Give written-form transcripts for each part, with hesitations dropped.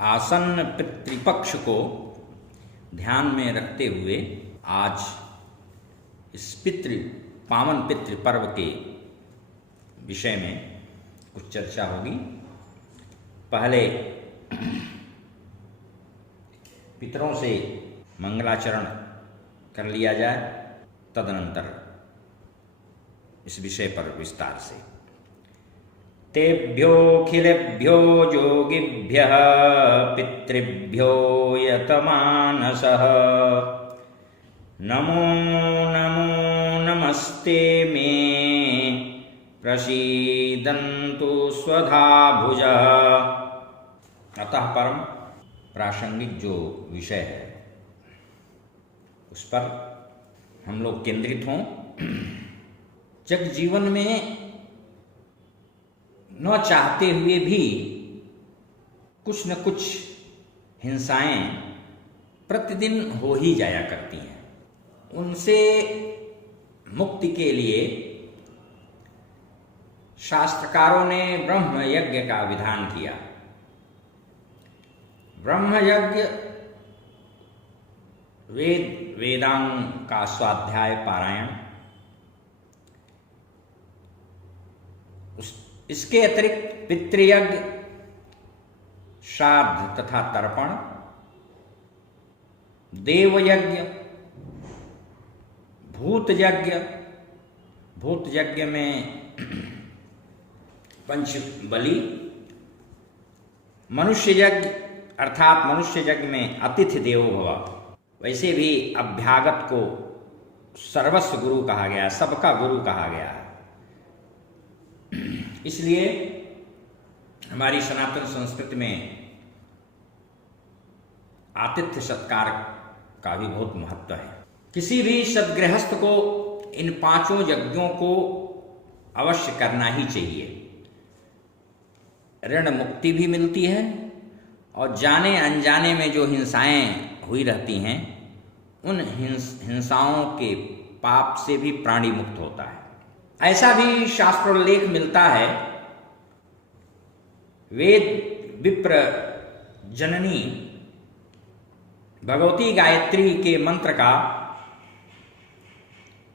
आसन्न पितृपक्ष को ध्यान में रखते हुए आज इस पावन पितृ पर्व के विषय में कुछ चर्चा होगी। पहले पितरों से मंगलाचरण कर लिया जाए, तदनंतर इस विषय पर विस्तार से। तेभ्योऽखिलेभ्यो योगिभ्यः पितृभ्यो यतमानसः नमो नमो नमस्ते मे प्रसीदन्तु स्वधा भुजः। अतः परम प्रासंगिक जो विषय है उस पर हम लोग केंद्रित हों। जग जीवन में न चाहते हुए भी कुछ न कुछ हिंसाएं प्रतिदिन हो ही जाया करती हैं। उनसे मुक्ति के लिए शास्त्रकारों ने ब्रह्म यज्ञ का विधान किया। ब्रह्म यज्ञ वेदांग का स्वाध्याय पारायण, इसके अतिरिक्त पितृयज्ञ, श्राद्ध तथा तर्पण, देवयज्ञ, भूत यज्ञ, भूत यज्ञ में पंच बलि, मनुष्य यज्ञ अर्थात मनुष्य यज्ञ में अतिथि देवो भव। वैसे भी अभ्यागत को सर्वस्व गुरु कहा गया, सबका गुरु कहा गया। इसलिए हमारी सनातन संस्कृति में आतिथ्य सत्कार का भी बहुत महत्व है। किसी भी सद्गृहस्थ को इन पांचों यज्ञों को अवश्य करना ही चाहिए। ऋण मुक्ति भी मिलती है और जाने अनजाने में जो हिंसाएं हुई रहती हैं उन हिंसाओं के पाप से भी प्राणी मुक्त होता है। ऐसा भी शास्त्रोल्लेख मिलता है। वेद विप्र जननी भगवती गायत्री के मंत्र का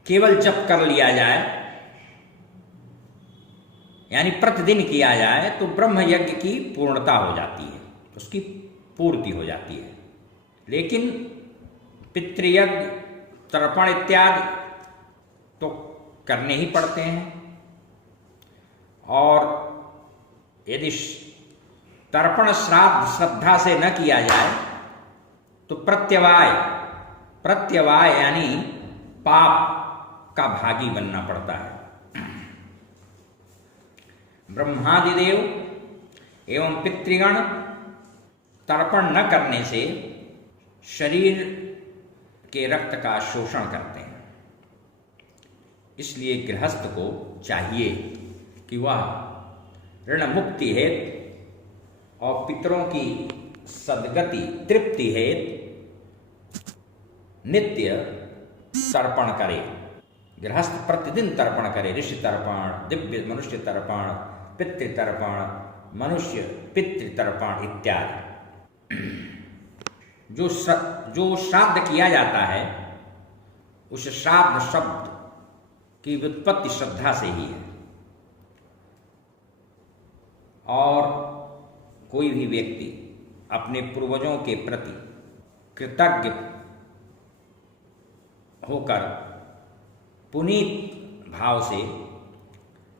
केवल जप कर लिया जाए, यानी प्रतिदिन किया जाए, तो ब्रह्म यज्ञ की पूर्णता हो जाती है, उसकी पूर्ति हो जाती है। लेकिन पितृयज्ञ, तर्पण इत्यादि तो करने ही पड़ते हैं। और यदि तर्पण श्राद्ध श्रद्धा से न किया जाए तो प्रत्यवाय यानी पाप का भागी बनना पड़ता है। ब्रह्मादिदेव एवं पितृगण तर्पण न करने से शरीर के रक्त का शोषण करते हैं। इसलिए गृहस्थ को चाहिए कि वह ऋण मुक्ति हेतु और पितरों की सद्गति तृप्ति हेतु नित्य तर्पण करे। गृहस्थ प्रतिदिन तर्पण करे। ऋषि तर्पण, दिव्य मनुष्य तर्पण, पितृ तर्पण, मनुष्य पितृ तर्पण इत्यादि। जो श्राद्ध किया जाता है उस श्राद्ध शब्द की व्युत्पत्ति श्रद्धा से ही है। और कोई भी व्यक्ति अपने पूर्वजों के प्रति कृतज्ञ होकर पुनीत भाव से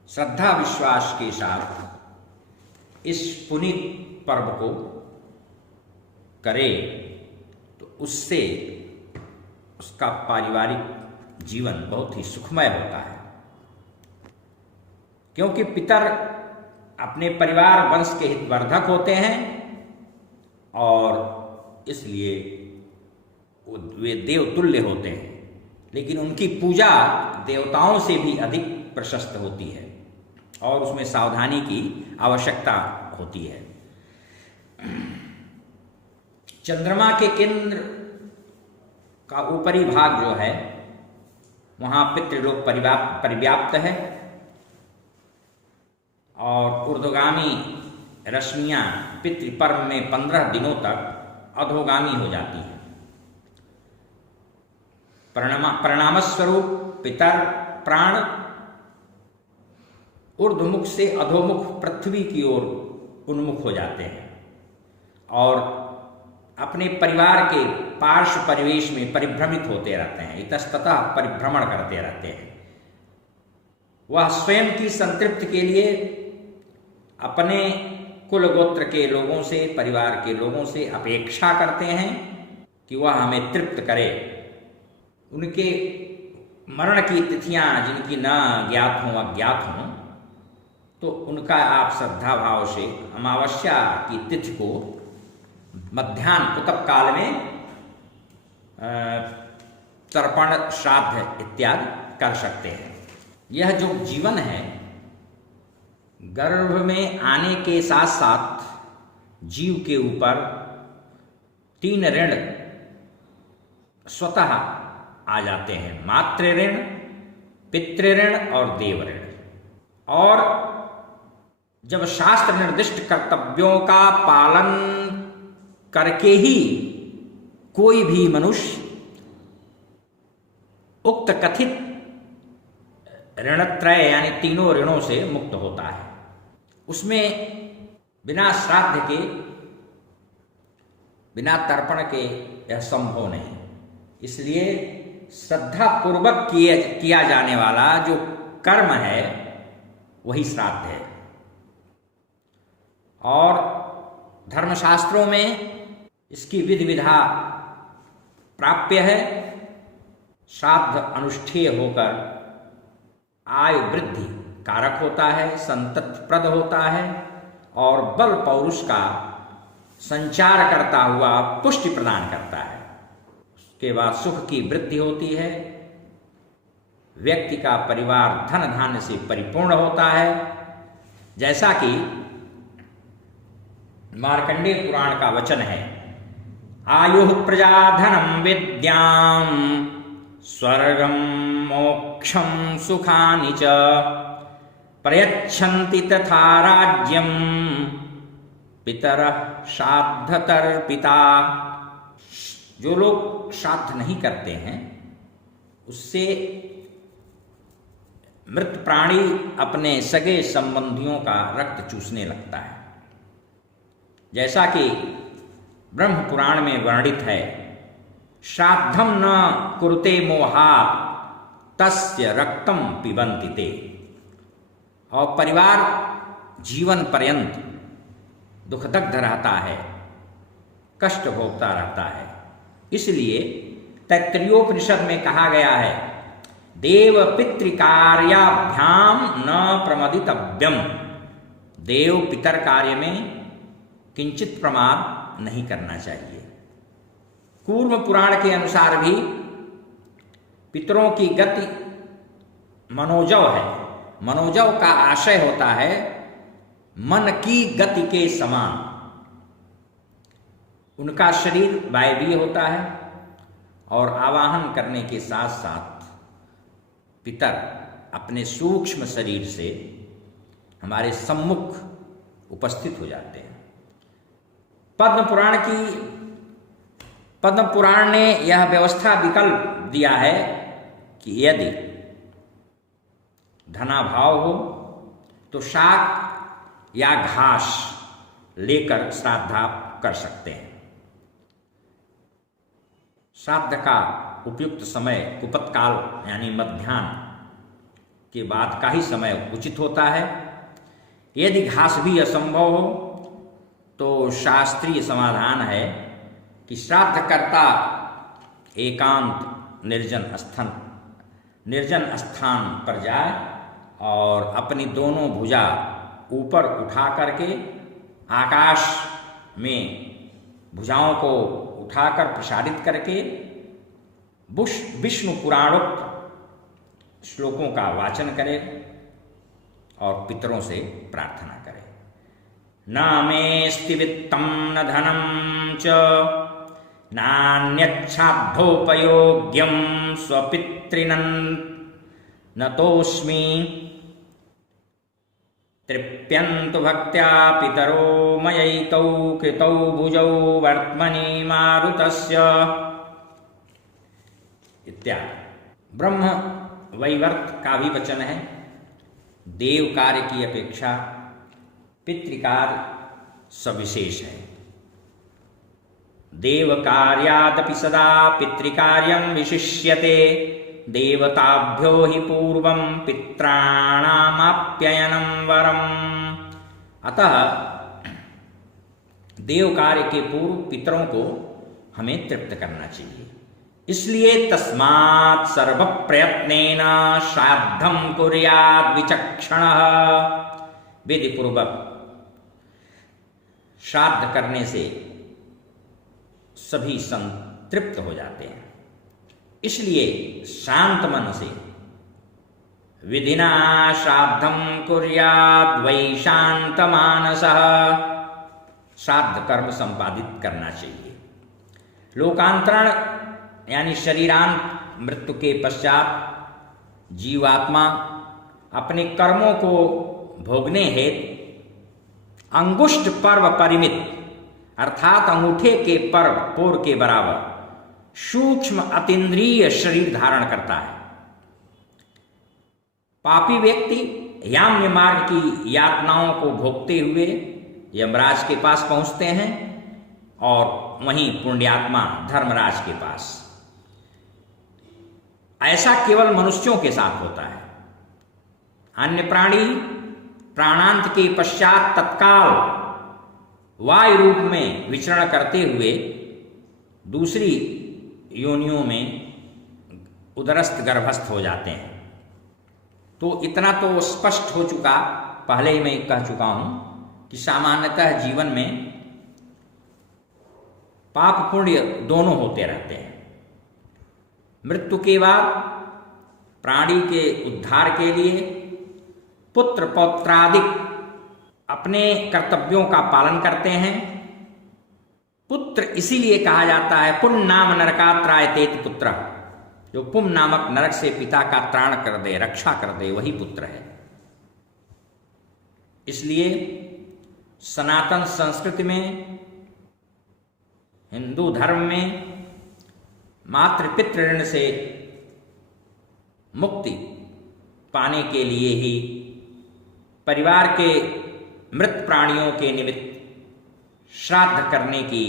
श्रद्धा विश्वास के साथ इस पुनीत पर्व को करे तो उससे उसका पारिवारिक जीवन बहुत ही सुखमय होता है। क्योंकि पितर अपने परिवार वंश के हितवर्धक होते हैं और इसलिए वे देवतुल्य होते हैं। लेकिन उनकी पूजा देवताओं से भी अधिक प्रशस्त होती है और उसमें सावधानी की आवश्यकता होती है। चंद्रमा के केंद्र का ऊपरी भाग जो है वहाँ पितृलोक परिव्याप्त है और ऊर्ध्वगामी रश्मियां पितृपर्व में 15 दिनों तक अधोगामी हो जाती हैं। परिणामस्वरूप पितर प्राण ऊर्ध्वमुख से अधोमुख पृथ्वी की ओर उन्मुख हो जाते हैं और अपने परिवार के पार्श्व परिवेश में परिभ्रमित होते रहते हैं, इतस्ततः परिभ्रमण करते रहते हैं। वह स्वयं की संतृप्ति के लिए अपने कुल गोत्र के लोगों से, परिवार के लोगों से अपेक्षा करते हैं कि वह हमें तृप्त करे। उनके मरण की तिथियां जिनकी न ज्ञात हों अज्ञात हों, तो उनका आप श्रद्धा भाव से अमावस्या की तिथि को मध्याह्न उतप काल में तर्पण श्राद्ध इत्यादि कर सकते हैं। यह जो जीवन है, गर्भ में आने के साथ साथ जीव के ऊपर 3 ऋण स्वतः आ जाते हैं, मातृ ऋण, पितृ ऋण और देव ऋण। और जब शास्त्र निर्दिष्ट कर्तव्यों का पालन करके ही कोई भी मनुष्य उक्त कथित ऋणत्रय यानी 3 ऋणों से मुक्त होता है, उसमें बिना श्राद्ध के, बिना तर्पण के यह संभव नहीं। इसलिए श्रद्धा पूर्वक किया जाने वाला जो कर्म है वही श्राद्ध है। और धर्मशास्त्रों में इसकी विधि विधा प्राप्य है। श्राद्ध अनुष्ठेय होकर आयु वृद्धि कारक होता है, संततिप्रद होता है और बल पौरुष का संचार करता हुआ पुष्टि प्रदान करता है। उसके बाद सुख की वृद्धि होती है, व्यक्ति का परिवार धन धान्य से परिपूर्ण होता है। जैसा कि मार्कंडेय पुराण का वचन है, आयु प्रजा धनम विद्याम स्वर्गम मोक्षम सुखानि च प्रयच्छन्ति तथा राज्यम पितरः श्राद्धतर्पिता। जो लोग श्राद्ध नहीं करते हैं उससे मृत प्राणी अपने सगे संबंधियों का रक्त चूसने लगता है। जैसा कि ब्रह्म पुराण में वर्णित है, श्राद्धम न कुरुते मोहात् तस्य रक्तम पिबन्ति ते। और परिवार जीवन पर्यंत दुखदग्ध रहता है, कष्ट भोगता रहता है। इसलिए तैत्तरीयोपनिषद में कहा गया है, देव पितृकार्याभ्याम न प्रमदितव्यम। देव पितर कार्य में किंचित प्रमाद नहीं करना चाहिए। कूर्म पुराण के अनुसार भी पितरों की गति मनोजव है। मनोजव का आशय होता है मन की गति के समान। उनका शरीर वायवीय होता है और आवाहन करने के साथ साथ पितर अपने सूक्ष्म शरीर से हमारे सम्मुख उपस्थित हो जाते हैं। पद्म पुराण ने यह व्यवस्था विकल्प दिया है कि यदि धनाभाव हो तो शाक या घास लेकर श्राद्ध कर सकते हैं। श्राद्ध का उपयुक्त समय कुपतकाल यानी मध्याह्न के बाद का ही समय उचित होता है। यदि घास भी असंभव हो तो शास्त्रीय समाधान है कि श्राद्धकर्ता एकांत निर्जन स्थान पर जाए और अपनी दोनों भुजा ऊपर उठा करके आकाश में भुजाओं को उठाकर प्रसारित करके विष्णु पुराणोक्त श्लोकों का वाचन करे और पितरों से प्रार्थना करे। न मेस्ति वित्तं न धनं च नान्यच्छाद्धोपयोग्यं स्वपितॄन् नतोऽस्मि तृप्यन्तु भक्त्या पितरो मयैतौ कृतौ भुजौ वर्त्मनि मारुतस्य इत्यादि। ब्रह्म वैवर्त का भी वचन है। देव कार्य की अपेक्षा पितृकार्य सविशेष है। देव कार्यादपि सदा पितृकार्यं विशिष्यते, देवताभ्यो हि पूर्वं पित्राणामाप्ययनं वरम्। अतः देव कार्य के पूर्व पितरों को हमें तृप्त करना चाहिए। इसलिए तस्मात् सर्व प्रयत्नेन श्राद्धं कुर्याद् विचक्षणः। विधि पूर्वक श्राद्ध करने से सभी संतृप्त हो जाते हैं। इसलिए शांत मन से विधिना श्राद्धं कुर्याद् वै शांत मानसः, श्राद्ध कर्म संपादित करना चाहिए। लोकांतरण यानी शरीरांत मृत्यु के पश्चात जीवात्मा अपने कर्मों को भोगने हेतु अंगुष्ठ पर्व परिमित अर्थात अंगूठे के पर्व पोर के बराबर सूक्ष्म अतीन्द्रिय शरीर धारण करता है। पापी व्यक्ति याम्य मार्ग की यातनाओं को भोगते हुए यमराज के पास पहुंचते हैं और वहीं पुण्यात्मा धर्मराज के पास। ऐसा केवल मनुष्यों के साथ होता है। अन्य प्राणी प्राणांत के पश्चात तत्काल वायु रूप में विचरण करते हुए दूसरी योनियों में उदरस्थ गर्भस्थ हो जाते हैं। तो इतना तो स्पष्ट हो चुका, पहले ही मैं कह चुका हूं कि सामान्यतः जीवन में पाप पुण्य दोनों होते रहते हैं। मृत्यु के बाद प्राणी के उद्धार के लिए पुत्र पौत्रादिक अपने कर्तव्यों का पालन करते हैं। पुत्र इसीलिए कहा जाता है पुण्य नाम नरकात्रायतेति पुत्र, जो पुण्य नामक नरक से पिता का त्राण कर दे, रक्षा कर दे, वही पुत्र है। इसलिए सनातन संस्कृति में, हिंदू धर्म में मातृ पितृ ऋण से मुक्ति पाने के लिए ही परिवार के मृत प्राणियों के निमित्त श्राद्ध करने की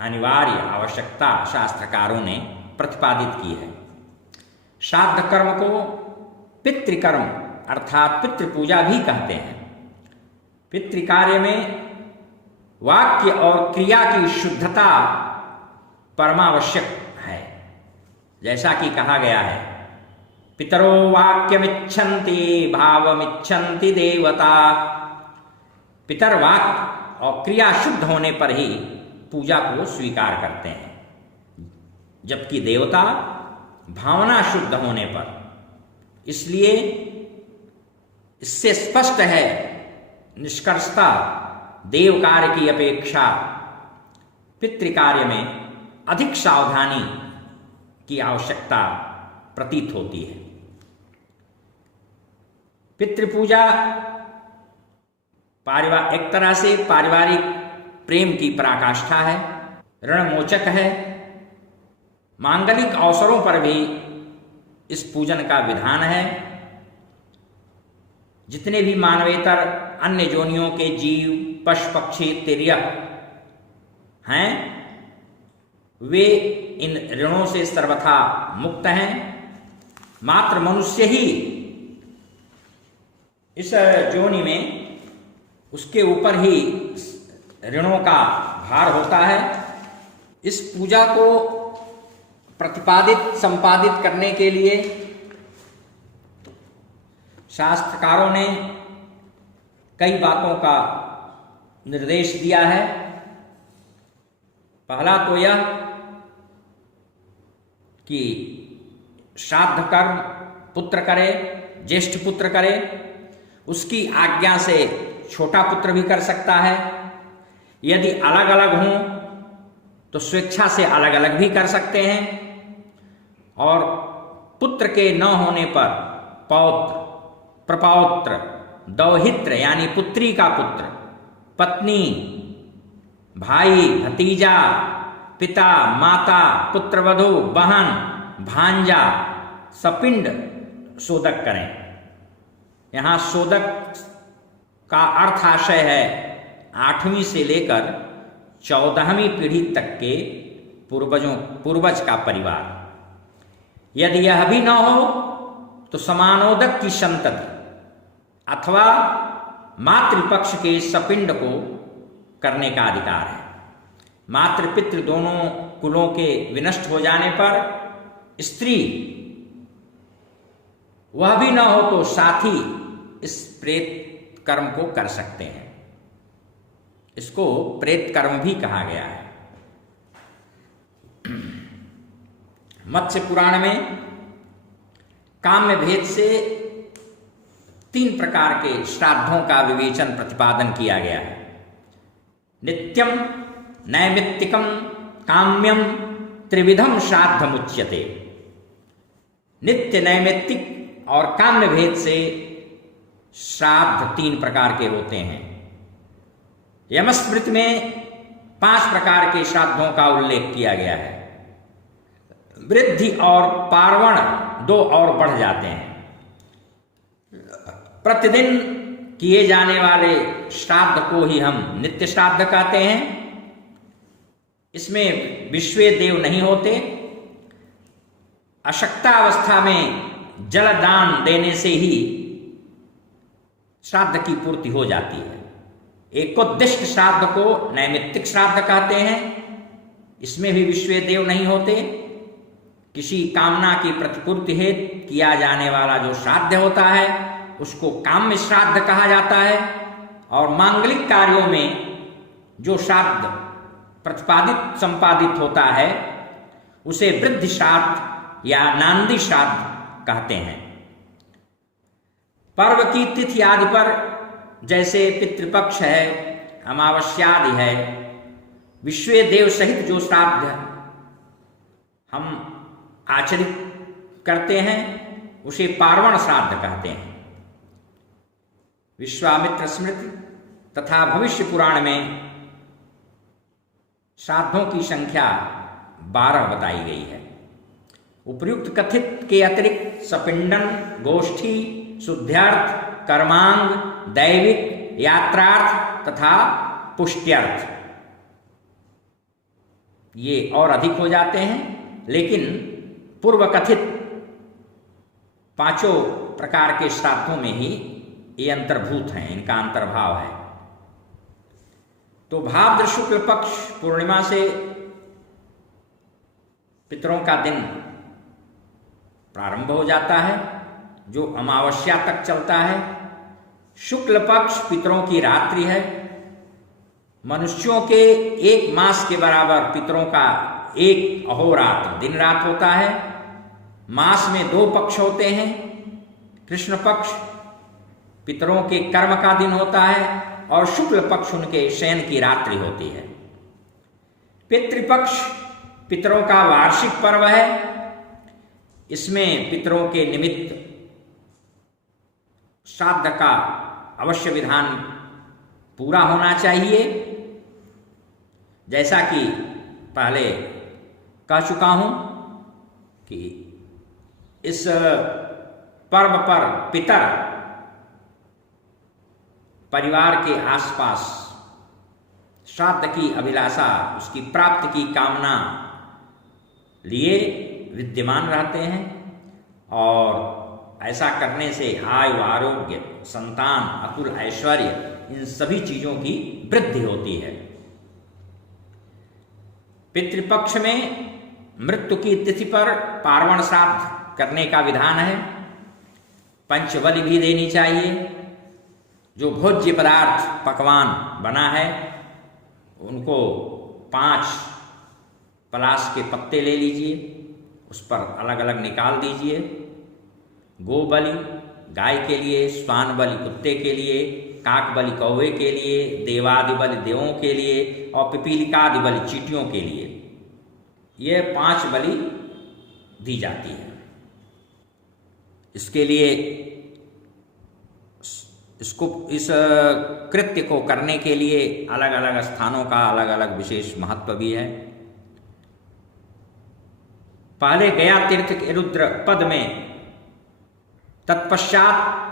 अनिवार्य आवश्यकता शास्त्रकारों ने प्रतिपादित की है। श्राद्ध कर्म को पितृकर्म अर्थात पितृपूजा भी कहते हैं। पितृकार्य में वाक्य और क्रिया की शुद्धता परमावश्यक है। जैसा कि कहा गया है, पितरो वाक्यमिच्छन्ति भावमिच्छन्ति देवता। पितर वाक्य और क्रिया शुद्ध होने पर ही पूजा को स्वीकार करते हैं, जबकि देवता भावना शुद्ध होने पर। इसलिए इससे स्पष्ट है निष्कर्षता देव कार्य की अपेक्षा पितृकार्य में अधिक सावधानी की आवश्यकता प्रतीत होती है। पितृपूजा एक तरह से पारिवारिक प्रेम की पराकाष्ठा है, ऋणमोचक है। मांगलिक अवसरों पर भी इस पूजन का विधान है। जितने भी मानवेतर अन्य जोनियों के जीव, पशु पक्षी तिर्यक हैं, वे इन ऋणों से सर्वथा मुक्त हैं। मात्र मनुष्य ही इस जोनि में उसके ऊपर ही ऋणों का भार होता है। इस पूजा को प्रतिपादित संपादित करने के लिए शास्त्रकारों ने कई बातों का निर्देश दिया है। पहला तो यह कि श्राद्ध कर्म पुत्र करे, ज्येष्ठ पुत्र करे। उसकी आज्ञा से छोटा पुत्र भी कर सकता है। यदि अलग अलग हों तो स्वेच्छा से अलग अलग भी कर सकते हैं। और पुत्र के न होने पर पौत्र, प्रपौत्र दौहित्र यानी पुत्री का पुत्र, पत्नी, भाई, भतीजा, पिता, माता, पुत्रवधू, बहन, भांजा, सपिंड शोधक करें। यहाँ शोधक का अर्थाशय है 8वीं से लेकर 14वीं पीढ़ी तक के पूर्वज का परिवार। यदि यह भी न हो तो समानोदक की संतति अथवा मातृपक्ष के सपिंड को करने का अधिकार है। मातृपितृ दोनों कुलों के विनष्ट हो जाने पर स्त्री, वह भी न हो तो साथी इस प्रेत कर्म को कर सकते हैं। इसको प्रेत कर्म भी कहा गया है। मत्स्य पुराण में काम्य भेद से 3 प्रकार के श्राद्धों का विवेचन प्रतिपादन किया गया है। नित्यम, नैमित्तिकम, काम्यम, त्रिविधम श्राद्धमुच्यते। नित्य, नैमित्तिक और काम्य भेद से श्राद्ध 3 प्रकार के होते हैं। यमस्मृति में 5 प्रकार के श्राद्धों का उल्लेख किया गया है। वृद्धि और पार्वण 2 और बढ़ जाते हैं। प्रतिदिन किए जाने वाले श्राद्ध को ही हम नित्य श्राद्ध कहते हैं। इसमें विश्वे देव नहीं होते। अशक्ता अवस्था में जलदान देने से ही श्राद्ध की पूर्ति हो जाती है। एकोद्दिष्ट श्राद्ध को नैमित्तिक श्राद्ध कहते हैं। इसमें भी विश्वे देव नहीं होते। किसी कामना की प्रतिपूर्ति हेतु किया जाने वाला जो श्राद्ध होता है उसको काम्य श्राद्ध कहा जाता है। और मांगलिक कार्यों में जो श्राद्ध प्रतिपादित संपादित होता है उसे वृद्धि श्राद्ध या नांदी श्राद्ध कहते हैं। पर्व की तिथि आदि पर जैसे पितृपक्ष है, अमावस्या आदि है, विश्वे देव सहित जो श्राद्ध हम आचरित करते हैं उसे पार्वण श्राद्ध कहते हैं। विश्वामित्र स्मृति तथा भविष्य पुराण में श्राद्धों की संख्या 12 बताई गई है। उपर्युक्त कथित के अतिरिक्त सपिंडन, गोष्ठी, शुद्ध्यार्थ, कर्मांग, दैविक, यात्रार्थ तथा पुष्ट्यर्थ ये और अधिक हो जाते हैं। लेकिन पूर्व कथित 5 प्रकार के श्राद्धों में ही ये अंतर्भूत हैं, इनका अंतर्भाव है। तो भाद्र शुक्ल पक्ष पूर्णिमा से पितरों का दिन प्रारंभ हो जाता है जो अमावस्या तक चलता है। शुक्ल पक्ष पितरों की रात्रि है। मनुष्यों के 1 मास के बराबर पितरों का एक अहोरात्र दिन रात होता है। मास में 2 पक्ष होते हैं। कृष्ण पक्ष पितरों के कर्म का दिन होता है और शुक्ल पक्ष उनके शयन की रात्रि होती है। पितृपक्ष पितरों का वार्षिक पर्व है। इसमें पितरों के निमित्त श्राद्ध का अवश्य विधान पूरा होना चाहिए। जैसा कि पहले कह चुका हूं कि इस पर्व पर पितर परिवार के आसपास श्राद्ध की अभिलाषा, उसकी प्राप्ति की कामना लिए विद्यमान रहते हैं और ऐसा करने से आयु, आरोग्य, संतान, अतुल ऐश्वर्य, इन सभी चीजों की वृद्धि होती है। पितृपक्ष में मृत्यु की तिथि पर पार्वण श्राद्ध करने का विधान है। पंचबलि भी देनी चाहिए। जो भोज्य पदार्थ पकवान बना है उनको 5 पलाश के पत्ते ले लीजिए, उस पर अलग अलग निकाल दीजिए। गो बलि गाय के लिए, श्वान बलि कुत्ते के लिए, काक बलि कौवे के लिए, देवादि बलि देवों के लिए और पिपीलिकादि बलि चींटियों के लिए, ये 5 बलि दी जाती है। इसके लिए इस कृत्य को करने के लिए अलग अलग स्थानों का अलग अलग विशेष महत्व भी है। पहले गया तीर्थ के रुद्र पद में, तत्पश्चात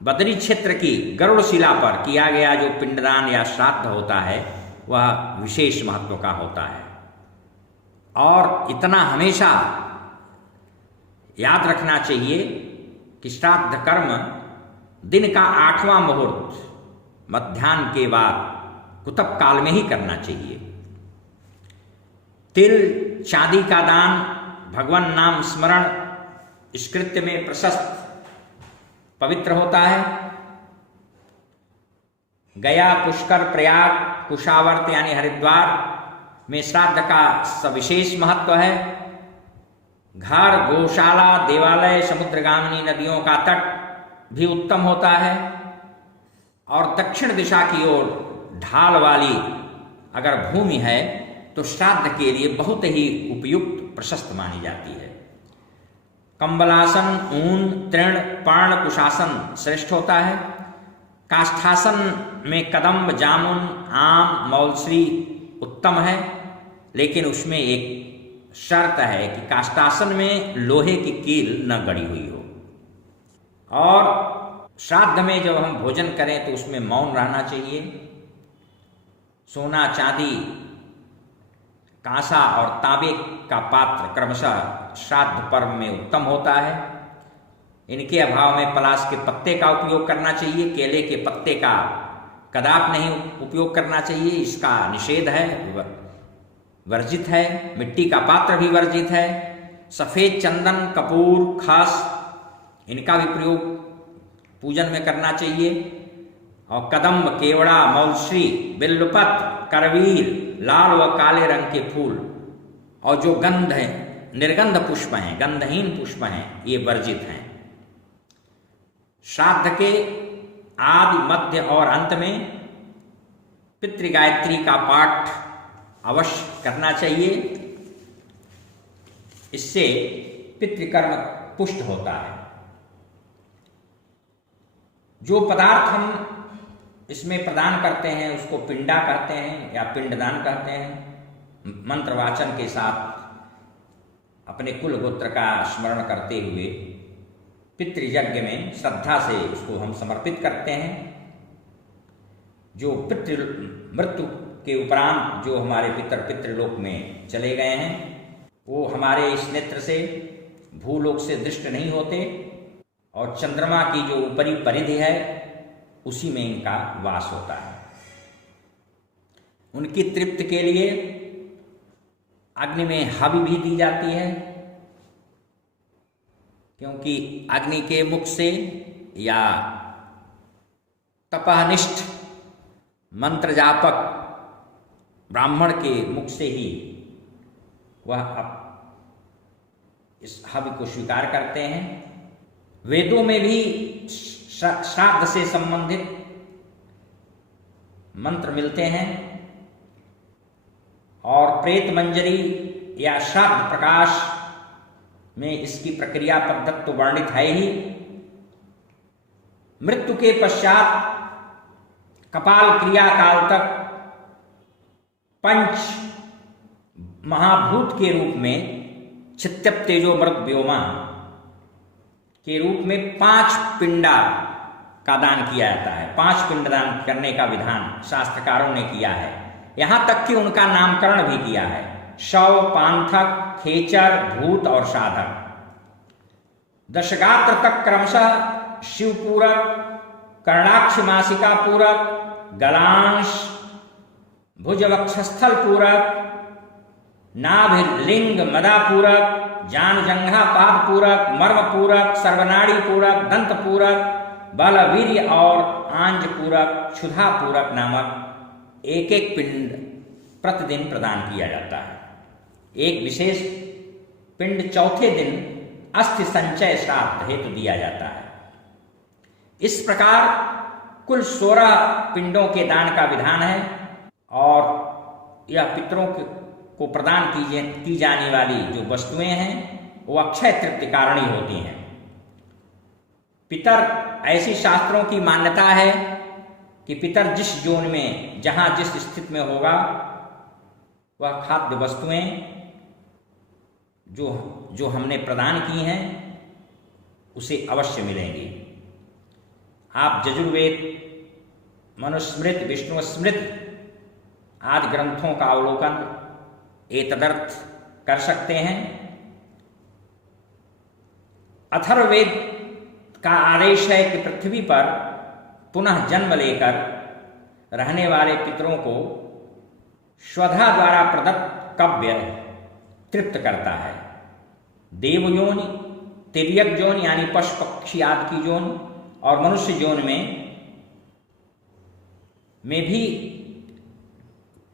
बद्री क्षेत्र की गरुड़ शिला पर किया गया जो पिंडदान या श्राद्ध होता है वह विशेष महत्व का होता है। और इतना हमेशा याद रखना चाहिए कि श्राद्ध कर्म दिन का 8वां मुहूर्त मध्याह्न के बाद कुतप काल में ही करना चाहिए। तिल चांदी का दान, भगवान नाम स्मरण इस कृत्य में प्रशस्त पवित्र होता है। गया, पुष्कर, प्रयाग, कुशावर्त यानी हरिद्वार में श्राद्ध का सविशेष महत्व है। घर, गौशाला, देवालय, समुद्रगामिनी नदियों का तट भी उत्तम होता है। और दक्षिण दिशा की ओर ढाल वाली अगर भूमि है तो श्राद्ध के लिए बहुत ही उपयुक्त प्रशस्त मानी जाती है। कंबलासन, ऊन, तृण, पर्ण, कुशासन श्रेष्ठ होता है। काष्ठासन में कदम्ब, जामुन, आम, मौलश्री उत्तम है, लेकिन उसमें एक शर्त है कि काष्ठासन में लोहे की कील न गड़ी हुई हो। और श्राद्ध में जब हम भोजन करें तो उसमें मौन रहना चाहिए। सोना, चांदी, कांसा और तांबे का पात्र क्रमशः श्राद्ध पर्व में उत्तम होता है। इनके अभाव में पलाश के पत्ते का उपयोग करना चाहिए। केले के पत्ते का कदाप नहीं उपयोग करना चाहिए, इसका निषेध है, वर्जित है। मिट्टी का पात्र भी वर्जित है। सफेद चंदन, कपूर, खास इनका भी प्रयोग पूजन में करना चाहिए। और कदम्ब, केवड़ा, मौलश्री, बिल्वपत्र, करवीर, लाल व काले रंग के फूल और जो गंध है, निर्गंध पुष्प हैं, गंधहीन पुष्प हैं, ये वर्जित हैं। श्राद्ध के आदि, मध्य और अंत में पितृगायत्री का पाठ अवश्य करना चाहिए। इससे पितृकर्म पुष्ट होता है। जो पदार्थ हम इसमें प्रदान करते हैं उसको पिंडा कहते हैं या पिंडदान कहते हैं। मंत्र वाचन के साथ अपने कुल गोत्र का स्मरण करते हुए पितृयज्ञ में श्रद्धा से उसको हम समर्पित करते हैं। जो पितृ मृत्यु के उपरांत जो हमारे पितृलोक में चले गए हैं वो हमारे इस नेत्र से भूलोक से दृष्ट नहीं होते और चंद्रमा की जो ऊपरी परिधि है उसी में इनका वास होता है। उनकी तृप्ति के लिए अग्नि में हवि भी दी जाती है, क्योंकि अग्नि के मुख से या तपनिष्ठ मंत्र जापक ब्राह्मण के मुख से ही वह इस हवि को स्वीकार करते हैं। वेदों में भी श्राद्ध से संबंधित मंत्र मिलते हैं और प्रेत मंजरी या श्राद्ध प्रकाश में इसकी प्रक्रिया पद्धति तो वर्णित है ही। मृत्यु के पश्चात कपाल क्रिया काल तक पंच महाभूत के रूप में चित्यप तेजो मृत व्योमा के रूप में 5 पिंडा का दान किया जाता है। 5 पिंड दान करने का विधान शास्त्रकारों ने किया है। यहां तक कि उनका नामकरण भी किया है। शव, पांथक, खेचर, भूत और साधक। दशगात्र तक क्रमशः शिव पूरक, कर्णाक्ष मासिका पूरक, गलांश, भुजवक्षस्थल पूरक, नाभि लिंग मदा पूरक, जान जंघा पाद पूरक, मर्म पूरक, सर्वनाड़ी पूरक, दंत पूरक, बल वीर्य और आंज पूरक, क्षुधा पूरक नामक एक एक पिंड प्रतिदिन प्रदान किया जाता है। एक विशेष पिंड चौथे दिन अस्थि संचय श्राद्ध हेतु दिया जाता है। इस प्रकार कुल 16 पिंडों के दान का विधान है और यह पितरों को प्रदान की जाने वाली जो वस्तुएं हैं वो अक्षय तृप्ति कारणी होती हैं। पितर ऐसी शास्त्रों की मान्यता है कि पितर जिस जोन में, जहां जिस स्थिति में होगा, वह खाद्य वस्तुएं जो हमने प्रदान की हैं उसे अवश्य मिलेंगी। आप यजुर्वेद, मनुस्मृति, विष्णु स्मृति आदि ग्रंथों का अवलोकन एतदर्थ कर सकते हैं। अथर्ववेद का आदेश है कि पृथ्वी पर पुनः जन्म लेकर रहने वाले पितरों को स्वधा द्वारा प्रदत्त कव्य तृप्त करता है। देव योनि, तिर्यक जोन यानी पशु पक्षी आदि की जोन, और मनुष्य जोन में भी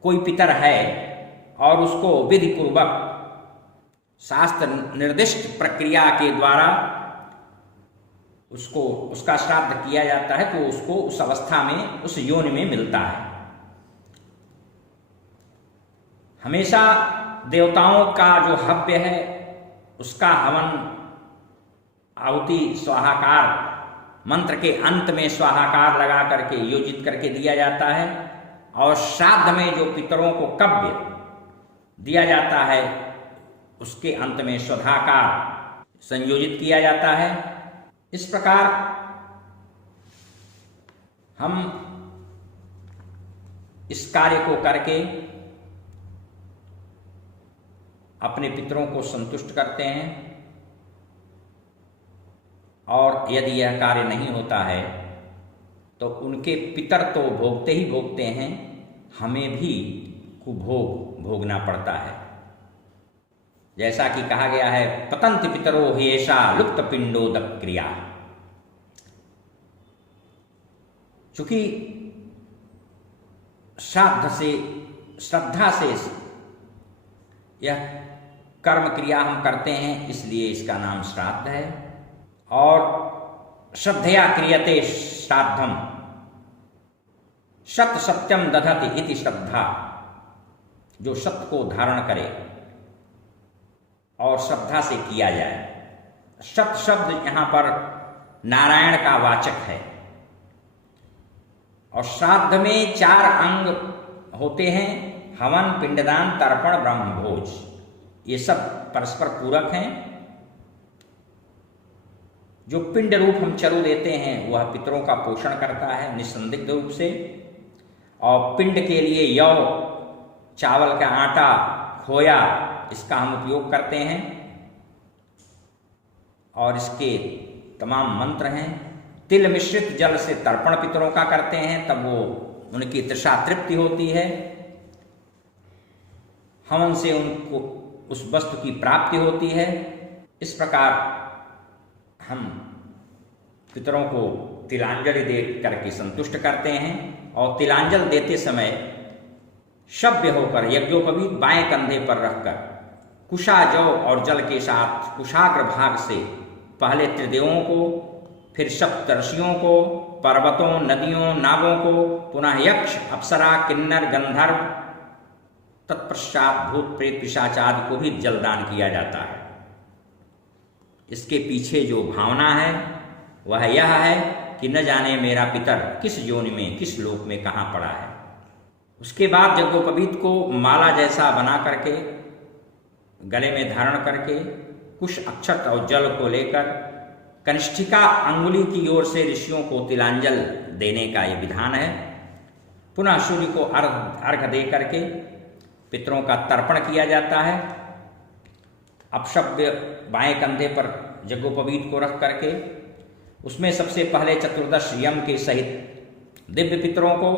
कोई पितर है और उसको विधि पूर्वक शास्त्र निर्दिष्ट प्रक्रिया के द्वारा उसका श्राद्ध किया जाता है, तो उसको उस अवस्था में, उस योनि में मिलता है। हमेशा देवताओं का जो हव्य है उसका हवन आहुति स्वाहाकार मंत्र के अंत में स्वाहाकार लगा करके योजित करके दिया जाता है, और श्राद्ध में जो पितरों को कव्य दिया जाता है उसके अंत में स्वधाकार संयोजित किया जाता है। इस प्रकार हम इस कार्य को करके अपने पितरों को संतुष्ट करते हैं, और यदि यह कार्य नहीं होता है तो उनके पितर तो भोगते ही भोगते हैं, हमें भी कुभोग भोगना पड़ता है। जैसा कि कहा गया है, पतंति पितरो हेषा लुप्त पिंडोदक क्रिया। चूंकि श्रद्धा से यह कर्म क्रिया हम करते हैं, इसलिए इसका नाम श्राद्ध है। और श्रद्धया क्रियते श्राद्धम सत्य सत्यम दधति इति श्रद्धा, जो सत्य को धारण करे और श्रद्धा से किया जाए। सत्य शब्द यहां पर नारायण का वाचक है। और श्राद्ध में 4 अंग होते हैं: हवन, पिंडदान, तर्पण, ब्रह्मभोज। ये सब परस्पर पूरक हैं। जो पिंड रूप हम चरु देते हैं वह पितरों का पोषण करता है निसंदिग्ध रूप से, और पिंड के लिए यौ, चावल का आटा, खोया, इसका हम उपयोग करते हैं, और इसके तमाम मंत्र हैं। तिल मिश्रित जल से तर्पण पितरों का करते हैं, तब वो उनकी तृषा तृप्ति होती है। हवन से उनको उस वस्तु की प्राप्ति होती है। इस प्रकार हम पितरों को तिलांजलि दे करके संतुष्ट करते हैं, और तिलांजल देते समय सभ्य होकर यज्ञोपवीत बाएं कंधे पर रखकर कुशा जौ और जल के साथ कुशाग्र भाग से पहले त्रिदेवों को, फिर सप्तर्षियों को, पर्वतों, नदियों, नागों को, पुनः यक्ष, अप्सरा, किन्नर, गंधर्व, तत्पश्चात भूत प्रेत पिशाच आदि को भी जलदान किया जाता है। इसके पीछे जो भावना है वह यह है कि न जाने मेरा पितर किस योनि में, किस लोक में कहाँ पड़ा है। उसके बाद यज्ञोपवीत को माला जैसा बना करके गले में धारण करके कुश, अक्षत और जल को लेकर कनिष्ठिका अंगुली की ओर से ऋषियों को तिलांजल देने का यह विधान है। पुनः सूर्य को अर्घ दे करके पितरों का तर्पण किया जाता है। अपशब्द बाएं कंधे पर यज्ञोपवीत को रख करके उसमें सबसे पहले चतुर्दश यम के सहित दिव्य पितरों को,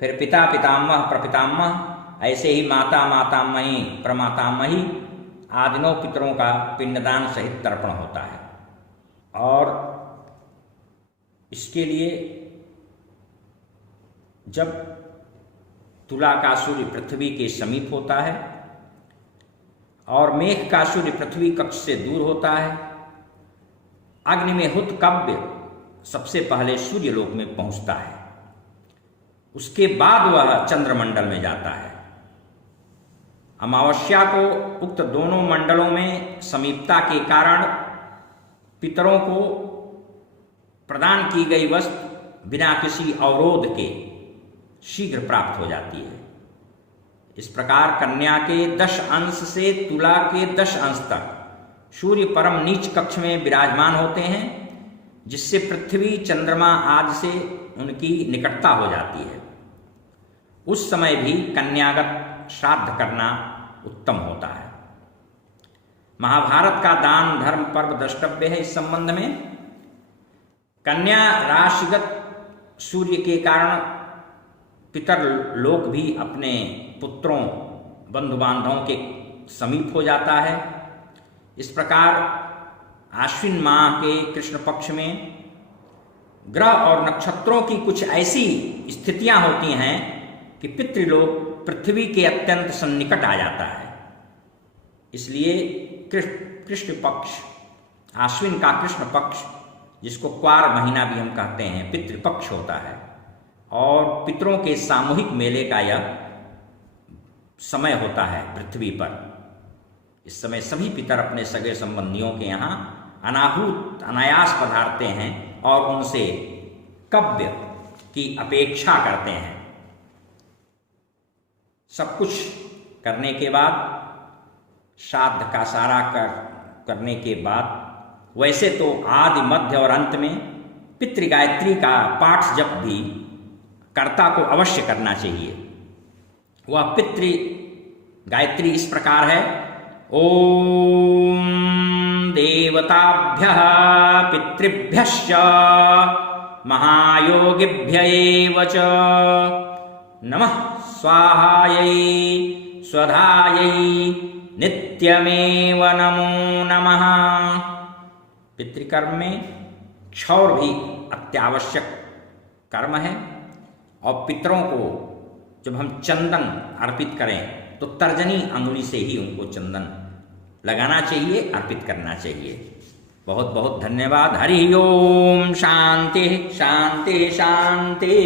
फिर पिता, पितामह, प्रपितामह, ऐसे ही माता, मातामही, प्रमातामही आदि 9 पितरों का पिंडदान सहित तर्पण होता है। और इसके लिए जब तुला का सूर्य पृथ्वी के समीप होता है और मेघ का सूर्य पृथ्वी कक्ष से दूर होता है, अग्नि में हुत कव्य सबसे पहले सूर्यलोक में पहुंचता है। उसके बाद वह चंद्रमंडल में जाता है। अमावस्या को उक्त दोनों मंडलों में समीपता के कारण पितरों को प्रदान की गई वस्तु बिना किसी अवरोध के शीघ्र प्राप्त हो जाती है। इस प्रकार कन्या के 10 अंश से तुला के 10 अंश तक सूर्य परम नीच कक्ष में विराजमान होते हैं, जिससे पृथ्वी, चंद्रमा आदि से उनकी निकटता हो जाती है। उस समय भी कन्यागत श्राद्ध करना उत्तम होता है। महाभारत का दान धर्म पर्व द्रष्टव्य है। इस संबंध में कन्या राशिगत सूर्य के कारण पितर लोक भी अपने पुत्रों, बंधु बांधवों के समीप हो जाता है। इस प्रकार आश्विन माह के कृष्ण पक्ष में ग्रह और नक्षत्रों की कुछ ऐसी स्थितियां होती हैं कि पितृलोक पृथ्वी के अत्यंत सन्निकट आ जाता है। इसलिए कृष्ण पक्ष, आश्विन का कृष्ण पक्ष, जिसको क्वार महीना भी हम कहते हैं, पितृपक्ष होता है और पितरों के सामूहिक मेले का यह समय होता है पृथ्वी पर। इस समय सभी पितर अपने सगे संबंधियों के यहाँ अनायास पधारते हैं और उनसे कव्य की अपेक्षा करते हैं। सब कुछ करने के बाद, श्राद्ध का सारा करने के बाद, वैसे तो आदि मध्य और अंत में पितृगायत्री का पाठ जप भी कर्ता को अवश्य करना चाहिए। वह पितृ गायत्री इस प्रकार है: ओम देवताभ्यः पितृभ्यश्च महायोगिभ्य एव च नमः स्वाहायै स्वधायै नित्यमेव नमो नमः। पितृकर्म में क्षौर भी अत्यावश्यक कर्म है और पितरों को जब हम चंदन अर्पित करें तो तर्जनी अंगुली से ही उनको चंदन लगाना चाहिए, अर्पित करना चाहिए। बहुत बहुत धन्यवाद। हरि ओम। शांति शांति शांति।